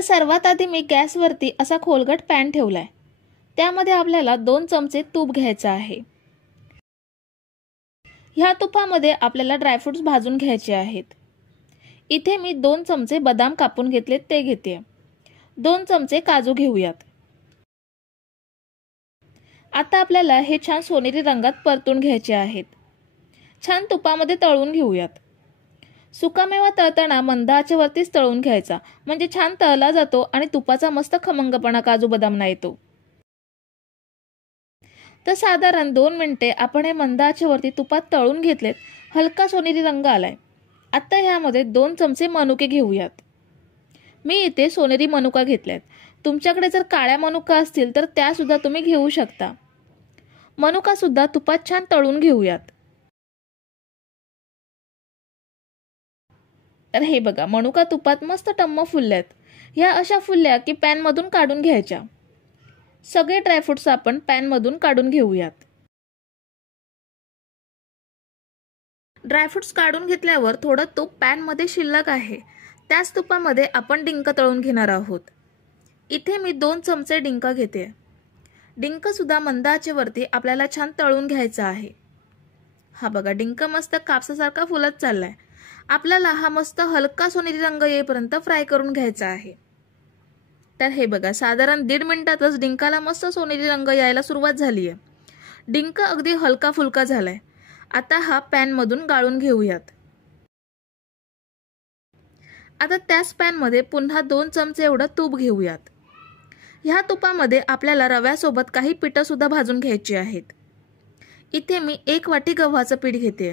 तर सर्वात आधी मी गॅसवरती असा खोलगट पॅन ठेवलाय। त्यामध्ये आपल्याला 2 चमचे तूप घ्यायचं आहे। ह्या तुपामध्ये आपल्याला ड्रायफ्रुट्स भाजून घ्यायचे आहेत। इथे मी 2 चमचे बदाम कापून घेतलेत ते घेते। 2 चमचे काजू घेऊयात। आता आपल्याला हे छान सोनेरी रंगात परतून घ्यायचे आहेत। छान तुपामध्ये तळून घेऊयात। सुकामेवा तळताना मंद आचेवरतीच तळून घ्यायचा, म्हणजे छान तळला जातो आणि तुपाचा मस्त खमंगपणा काजू बदामना येतो। तर साधारण 2 मिनिटे आपण हे मंद आचेवरती तुपात तळून घेतलेत। हलका सोनेरी रंग आलाय। आता ह्यामध्ये 2 चमचे मनुके घेऊयात। मी इथे सोनेरी मनुका घेतल्यात। तुमच्याकडे जर काळ्या मनुका असतील तर त्या सुद्धा तुम्ही घेऊ शकता। मनुका सुद्धा तुपात छान तळून घेऊयात। तर हे बघा, मनुका तुपात मस्त टम्म फुलल्यात। ह्या अशा फुलल्या की पॅन मधून काढून घ्यायच्या। सगळे ड्रायफ्रुट्स आपण पॅन मधून काढून घेऊयात। ड्रायफ्रुट्स काढून घेतल्यावर थोडं तूप पॅन मध्ये शिल्लक आहे। त्याच तुपामध्ये आपण डिंक तळून घेणार आहोत। इथे मी 2 चमचे डिंक घेते। डिंक सुद्धा मंद आचेवरती आपल्याला छान तळून घ्यायचा आहे। हा बघा, डिंक मस्त कापसासारखा फुलत चाललाय। आपल्याला हा मस्त हलका सोनेरी रंग येईपर्यंत फ्राय करून घ्यायचा आहे। तर हे बघा, साधारण 1.5 मिनिटातच डिंकाला मस्त सोनेरी रंग यायला सुरुवात झाली आहे। डिंक अगदी हलका फुलका झालाय। आता हा पॅन मधून गाळून घेऊयात। आता त्याच पॅन मध्ये पुन्हा 2 चमचे एवढं तूप घेऊयात। ह्या तुपामध्ये आपल्याला रव्यासोबत काही पीठ सुद्धा भाजून घ्यायची आहेत। इथे मी 1 वाटी गव्हाचं पीठ घेते।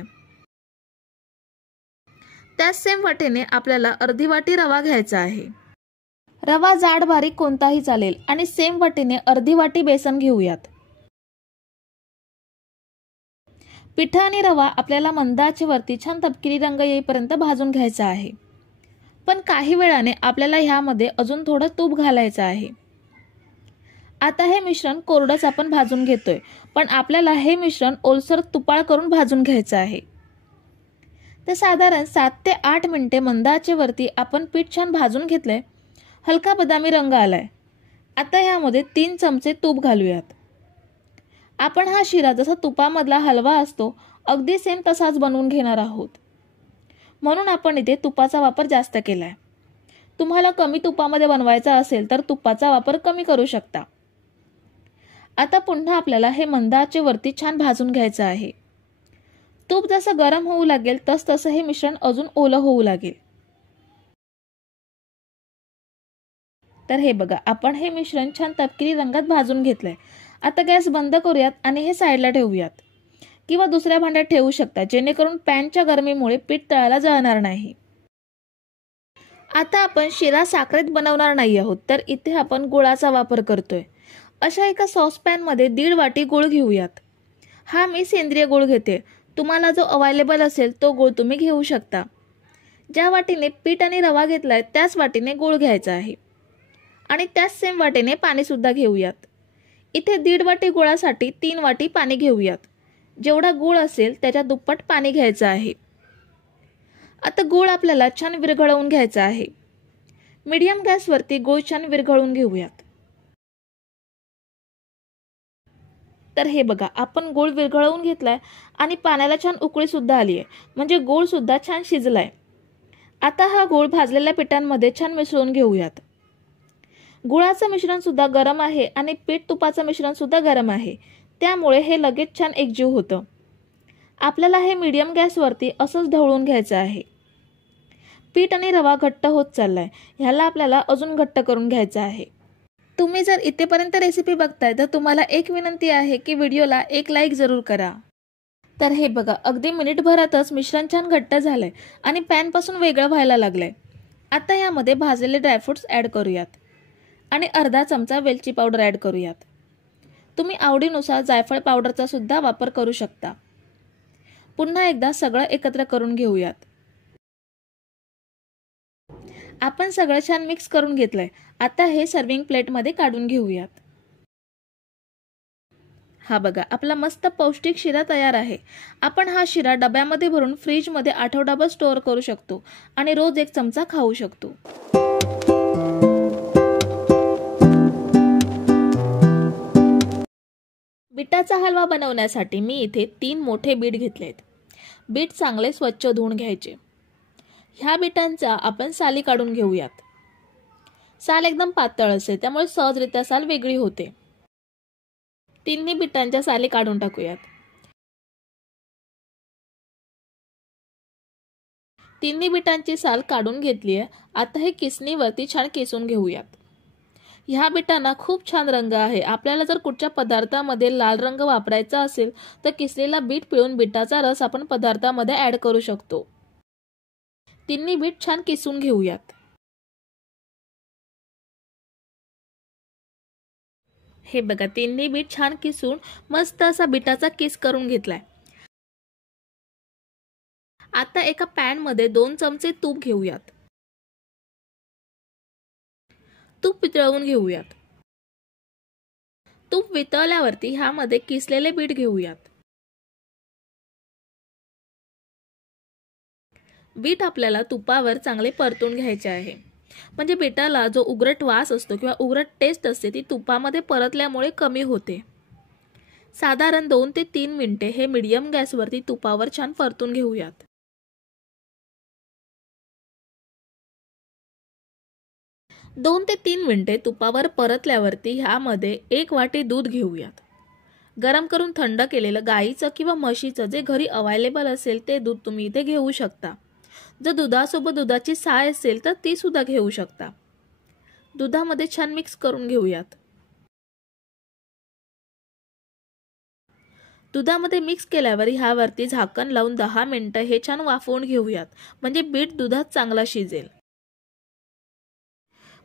त्याच सेम वाटीने आपल्याला अर्धी वाटी रवा घ्यायचा आहे। रवा जाड बारीक कोणताही चालेल आणि सेम वाटीने अर्धी वाटी बेसन घेऊयात। पिठा आणि रवा आपल्याला मंद आचेवरती छान तपकिरी रंग येईपर्यंत भाजून घ्यायचा आहे। पण काही वेळाने आपल्याला ह्यामध्ये अजून थोडं तूप घालायचं आहे। आता हे मिश्रण कोरडंच आपण भाजून घेतोय, पण आपल्याला हे मिश्रण ओलसर तुपाळ करून भाजून घ्यायचं आहे। तर साधारण 7 ते 8 मिनिटे मंद आचेवरती आपण पीठ छान भाजून घेतलंय। हलका बदामी रंग आलाय। आता ह्यामध्ये 3 चमचे तूप घालूयात। आपण हा शिरा जसा तुपामधला हलवा असतो अगदी सेम तसाच बनवून घेणार आहोत, म्हणून आपण इथे तुपाचा वापर जास्त केलाय। तुम्हाला कमी तुपामध्ये बनवायचा असेल तर तुपाचा वापर कमी करू शकता। आता पुन्हा आपल्याला हे मंद आचेवरती छान भाजून घ्यायचं आहे। तूप जसं गरम होऊ लागेल तसं हे मिश्रण अजून ओलं होऊ लागेल। तर हे बघा, आपण हे मिश्रण छान तपकिरी रंगात भाजून घेतलंय। आता गॅस बंद करूयात आणि हे साईडला ठेवूयात, किंवा दुसऱ्या भांड्यात ठेवू शकता, जेणेकरून पॅनच्या गरमीमुळे पीठ तळाला जळणार नाही। आता आपण शिरा साखरेत बनवणार नाही आहोत, तर इथे आपण गुळाचा वापर करतोय। अशा एका सॉसपॅन मध्ये 1.5 वाटी गुळ घेऊयात। हा मी सेंद्रिय गुळ घेते। तुम्हाला जो अवेलेबल असेल तो गुळ तुम्ही घेऊ शकता। ज्या वाटीने पीठ आणि रवा घेतलाय त्याच वाटीने गुळ घ्यायचा आहे आणि त्याच सेम वाटीने पाणी सुद्धा घेऊयात। इथे 1.5 वाटी गुळासाठी 3 वाटी पाणी घेऊयात। जेवढा गुळ असेल त्याच्या दुप्पट पाणी घ्यायचं आहे। आता गुळ आपल्याला छान विरघळवून घ्यायचा आहे। मीडियम गॅसवरती गुळ छान विरघळवून घेऊयात। तर हे बघा, आपण गुळ विरघळवून घेतलाय आणि पाण्याला छान उकळी सुद्धा आली आहे, म्हणजे गुळ सुद्धा छान शिजलाय। आता हा गुळ भाजलेल्या पिठांमध्ये छान मिसळून घेऊयात। गुळाचं मिश्रण सुद्धा गरम आहे आणि पीठ तुपाचं मिश्रण सुद्धा गरम आहे, त्यामुळे हे लगेच छान एकजीव होतं। आपल्याला हे मीडियम गॅसवरती असंच ढवळून घ्यायचं आहे। पीठ आणि रवा घट्ट होत चाललाय, ह्याला आपल्याला अजून घट्ट करून घ्यायचं आहे। तुम्ही जर इथेपर्यंत रेसिपी बघताय तर तुम्हाला एक विनंती आहे की व्हिडिओला एक लाईक जरूर करा। तर हे बघा, अगदी मिनिटभरातच मिश्रण छान घट्ट झालंय आणि पॅन पासून वेगळं व्हायला लागलंय। आता यामध्ये भाजलेले ड्रायफ्रुट्स ऍड करूयात आणि अर्धा चमचा वेलची पावडर ऍड करूयात। तुम्ही आवडीनुसार जायफळ पावडरचा सुद्धा वापर करू शकता। पुन्हा एकदा सगळं एकत्र करून घेऊयात। आपण सगळं छान मिक्स करून घेतलंय। आता हे सर्विंग प्लेट मध्ये काढून घेऊयात। हा बघा, आपला मस्त पौष्टिक शिरा तयार आहे। आपण हा शिरा डब्यामध्ये भरून फ्रीज मध्ये आठवडाभर स्टोअर करू शकतो आणि रोज 1 चमचा खाऊ शकतो। बीटाचा हलवा बनवण्यासाठी मी इथे 3 मोठे बीट घेतलेत. बीट चांगले स्वच्छ धुवून घ्यायचे. ह्या बीटांचा आपण साली काढून घेऊयात. साल एकदम पातळ असेल त्यामुळे सहजरित्या साल वेगळी होते. तिन्ही बीटांच्या साली काढून टाकूयात. तिन्ही बीटांची साल काढून घेतली आहे. आता हे किसणीवरती छान किसून घेऊयात. ह्या बीटांना खूप छान रंग आहे. आपल्याला जर कुठच्या पदार्थामध्ये लाल रंग वापरायचा असेल तर किसलेला बीट पिळून बीटाचा रस आपण पदार्थामध्ये ऍड करू शकतो. तिन्ही बीट छान किसून घेऊयात. हे बघा, तिन्ही बीट छान किसून मस्त असा बीटाचा किस करून घेतलाय. आता एका पॅन मध्ये 2 चमचे तूप घेऊयात. तूप वितळवून घेऊयात. तूप वितळल्यावरती ह्यामध्ये किसलेले बीट घेऊयात. बीट आपल्याला तुपावर चांगले परतून घ्यायचे आहे. म्हणजे बीटाला जो उग्रट वास असतो किंवा उग्रट टेस्ट असते ती तुपामध्ये परतल्यामुळे कमी होते. साधारण 2 ते 3 मिनिटे हे मीडियम गॅसवरती तुपावर छान परतून घेऊयात. 2 ते 3 मिनिटे तुपावर परतल्यावरती ह्यामध्ये 1 वाटी दूध घेऊयात. गरम करून थंड केलेलं गाईचं किंवा म्हशीचं जे घरी अवेलेबल असेल ते दूध तुम्ही इथे घेऊ शकता. जर दुधासोबत दुधाची साय असेल तर ती सुद्धा घेऊ शकता. दुधामध्ये छान मिक्स करून घेऊयात. दुधामध्ये मिक्स केल्यावर ह्यावरती झाकण लावून 10 मिनिटं हे छान वाफवून घेऊयात. म्हणजे बीट दुधात चांगला शिजेल.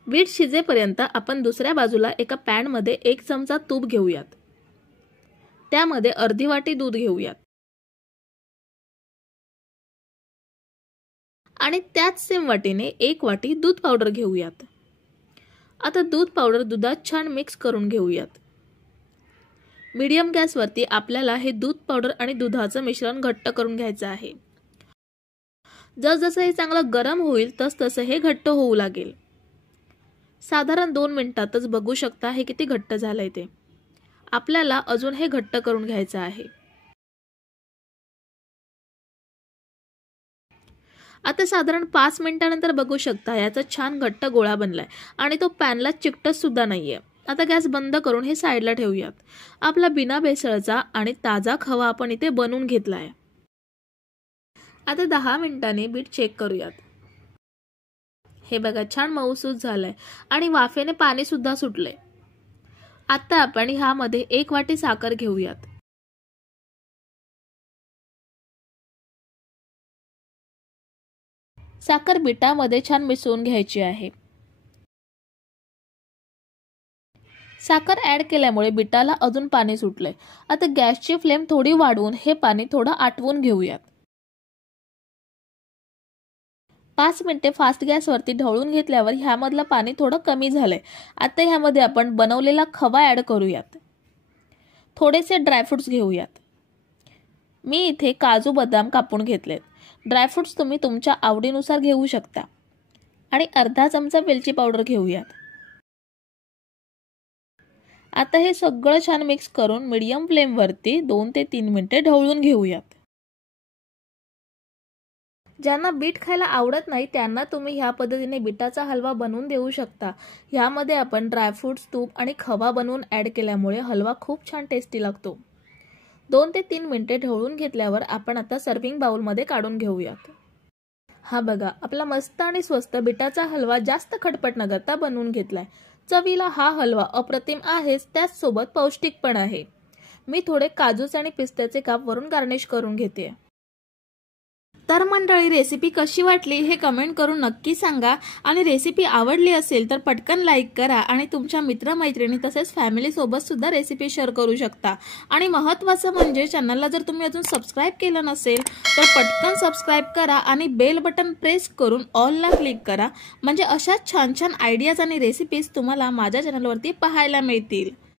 बीट शिजेपर्यंत आपण दुसऱ्या बाजूला एका पॅन मध्ये 1 चमचा तूप घेऊयात. त्यामध्ये अर्धी वाटी दूध घेऊयात आणि त्याच सेम वाटीने 1 वाटी दूध पावडर घेऊयात. आता दूध पावडर दुधात छान मिक्स करून घेऊयात. मीडियम गॅसवरती आपल्याला हे दूध पावडर आणि दुधाचं मिश्रण घट्ट करून घ्यायचं आहे. जसजसं हे चांगलं गरम होईल तसतसं हे घट्ट होऊ लागेल. साधारण 2 मिनिटातच बघू शकता हे किती घट्ट झालंय ते. आपल्याला अजून हे घट्ट करून घ्यायचं आहे. आता साधारण 5 मिनिटांनंतर बघू शकता याचा छान घट्ट गोळा बनलाय आणि तो पॅनला चिकटत सुद्धा नाहीये. आता गॅस बंद करून हे साईडला ठेवूयात. आपला बिना भेसळचा आणि ताजा खवा आपण इथे बनवून घेतलाय. आता 10 मिनिटांनी बीट चेक करूयात. हे बघा, छान मऊसूत झालंय आणि वाफेने पाणी सुद्धा सुटलंय. आता आपण ह्यामध्ये 1 वाटी साखर घेऊयात. साखर बीटामध्ये छान मिसळून घ्यायची आहे. साखर ऍड केल्यामुळे बीटाला अजून पाणी सुटलंय. आता गॅसची फ्लेम थोडी वाढवून हे पाणी थोडं आटवून घेऊयात. 5 मिनिटे फास्ट गॅसवरती ढवळून घेतल्यावर ह्यामधलं पाणी थोडं कमी झालंय. आता ह्यामध्ये आपण बनवलेला खवा ऍड करूयात. थोडेसे ड्रायफ्रुट्स घेऊयात. मी इथे काजू बदाम कापून घेतलेत. ड्रायफ्रुट्स तुम्ही तुमच्या आवडीनुसार घेऊ शकता. आणि अर्धा चमचा वेलची पावडर घेऊयात. आता हे सगळं छान मिक्स करून मीडियम फ्लेमवरती 2 ते 3 मिनिटे ढवळून घेऊयात. ज्यांना बीट खायला आवडत नाही त्यांना तुम्ही ह्या पद्धतीने बीटाचा हलवा बनवून देऊ शकता. ह्यामध्ये आपण ड्रायफ्रुट्स, तूप आणि खवा बनवून ऍड केल्यामुळे हलवा खूप छान टेस्टी लागतो. 2 ते 3 मिनिटे ढवळून घेतल्यावर आपण आता सर्विंग बाउलमध्ये काढून घेऊयात. हा बघा, आपला मस्त आणि स्वस्त बीटाचा हलवा जास्त खटपट न करता बनवून घेतलाय. चवीला हा हलवा अप्रतिम आहेच, त्याच सोबत पौष्टिक पण आहे. मी थोडे काजूचे आणि पिस्त्याचे काप वरून गार्निश करून घेते. तर मंडळी, रेसिपी कशी वाटली हे कमेंट करून नक्की सांगा. आणि रेसिपी आवडली असेल तर पटकन लाईक करा आणि तुमच्या मित्रमैत्रिणी तसेच फॅमिली सोबत सुद्धा रेसिपी शेअर करू शकता. आणि महत्त्वाचं म्हणजे चॅनलला जर तुम्ही अजून सबस्क्राईब केलं नसेल तर पटकन सबस्क्राईब करा आणि बेल बटन प्रेस करून ऑलला क्लिक करा. म्हणजे अशा छान छान आयडियाज आणि रेसिपीज तुम्हाला माझ्या चॅनलवरती पाहायला मिळतील.